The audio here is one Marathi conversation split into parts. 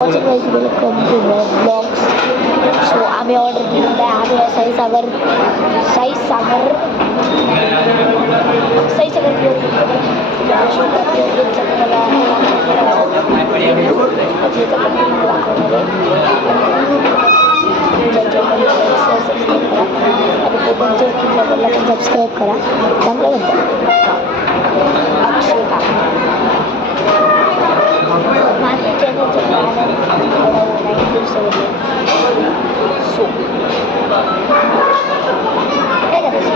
Welcome to my blogs. So आम्ही ऑर्डर केलेलं आहे. आम्ही साईसागर सबस्क्राईब करा. चांगलं म्हणतात अक्षता माझ्या चॅनलचं सो काय करायचं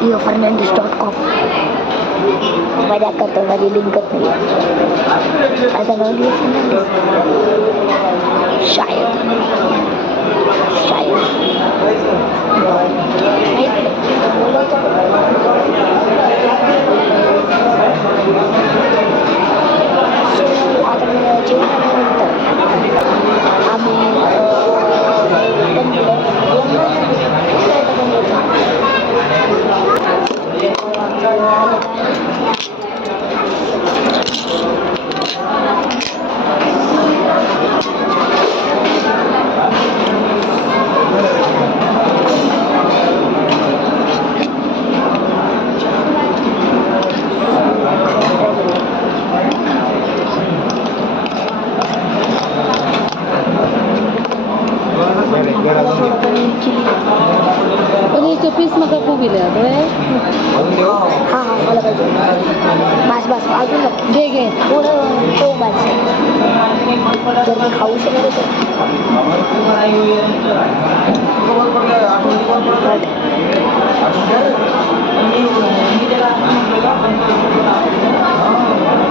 #leofernandez.com मजा करतो. माझी लिंकच नाही आता नाव लिओ फर्नांडिस शायद आता जेवणानंतर आम्ही पीस मका खूप दिले हां मला पाहिजे. बस अजून घे थोडं ठेव माझं जर मी खाऊ शकत तर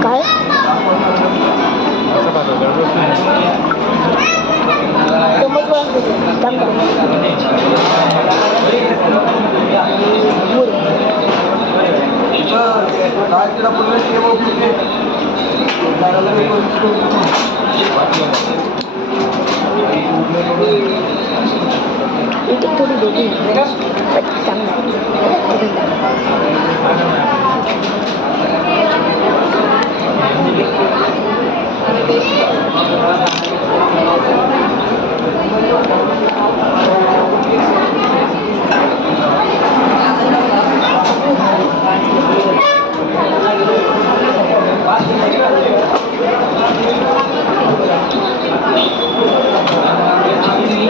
काय थोडी दोघी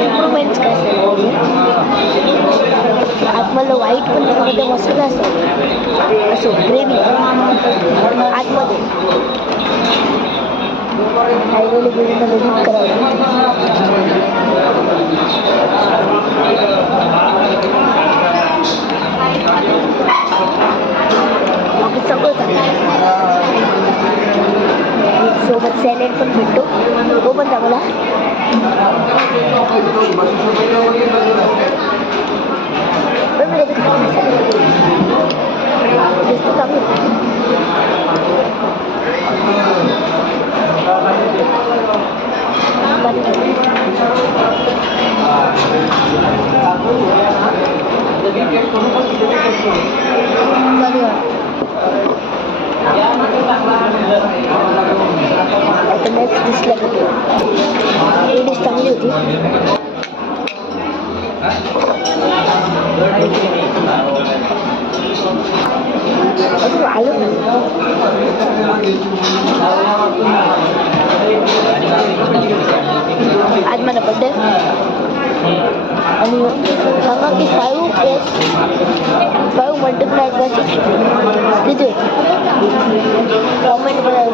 इम्प्रूव्हमेंट्स काय असेल आतमधलं व्हाईट पण त्यामध्ये मसाला असेल असो ग्रेव्ही आतमध्ये हायवेली ग्रेव्हीला एडिट करावं बाकी सगळं सोबत सॅलेड पण भेटतो तो पण चांगला आता नेक्स्ट डिशला घेतो. ही डिश चांगली होती. अजून आलं आज माझा बड्डे आणि सांगा की 5 मल्टिप्लाय बाय 6 किती कॉमेंट मध्ये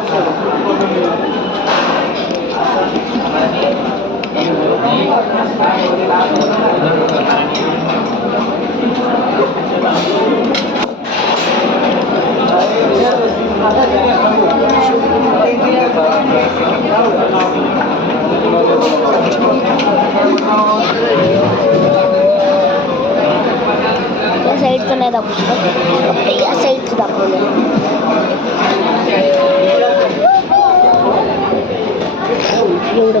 या साईडचं नाही दाखवू शकत फक्त या साईडचं दाखवलं एवढं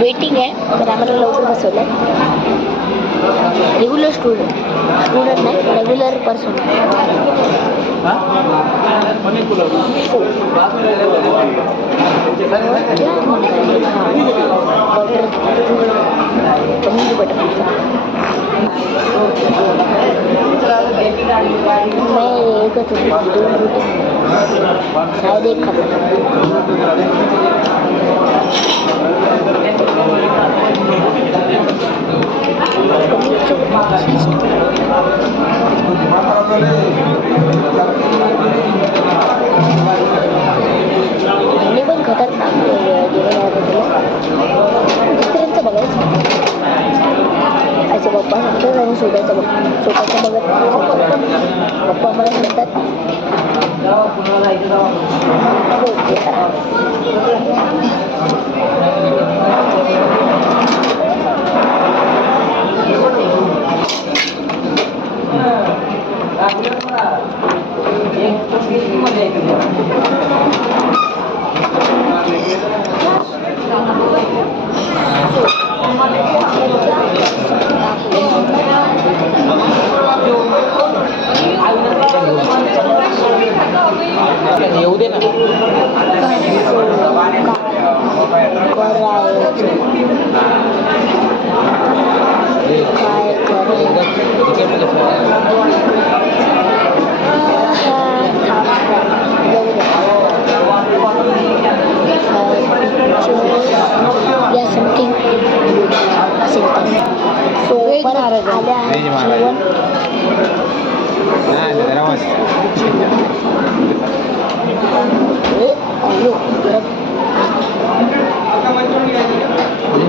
वेटिंग आहे तर आम्हाला लवकर बसवलं आहे. रेग्युलर स्टुडंट नाही regular person paneer butter pizza मैं एक दो रोटी शायद एक मी पण खतरनाक जेवण दुसऱ्यांचं बघायचं असं पप्पा सांगतात आणि स्वतःचं बघत पप्पा मला म्हणतात येऊ दे ना.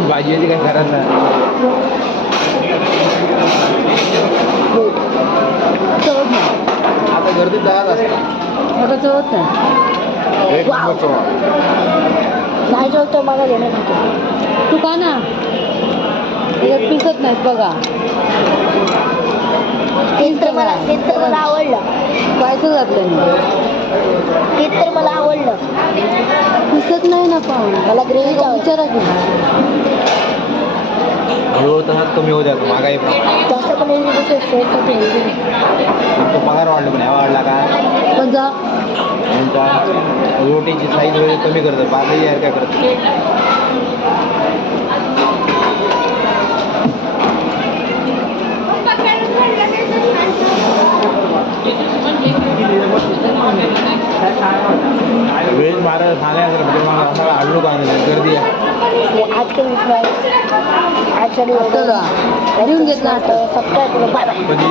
भाजी याची काय खरंच नाही. आता गर्दीत जात असतात. आता चवत नाही. नाही जेवतो मला घेणं तू का ना त्याच्यात पिसत नाहीत बघा. तेच तर मला आवडलं. कायचं घातलं मी तेच तर मला आवडलं. पिसत नाही ना पाहून मला ग्रेव्ही विचारा की कमी होत्या महागाई प्रमाणात. जास्त पण तुमचा पगार वाढला पण वाढला का? पण जा तुमचा रोटीची साईज वगैरे कमी करतात. बाकी यार काय करतात. वेज मारा खाण्याचं म्हणजे मग आम्हाला आलू का गर्दी आहे. आज के वीक में एक्चुअली घेऊन घेतला सबका बाय बाय. कधी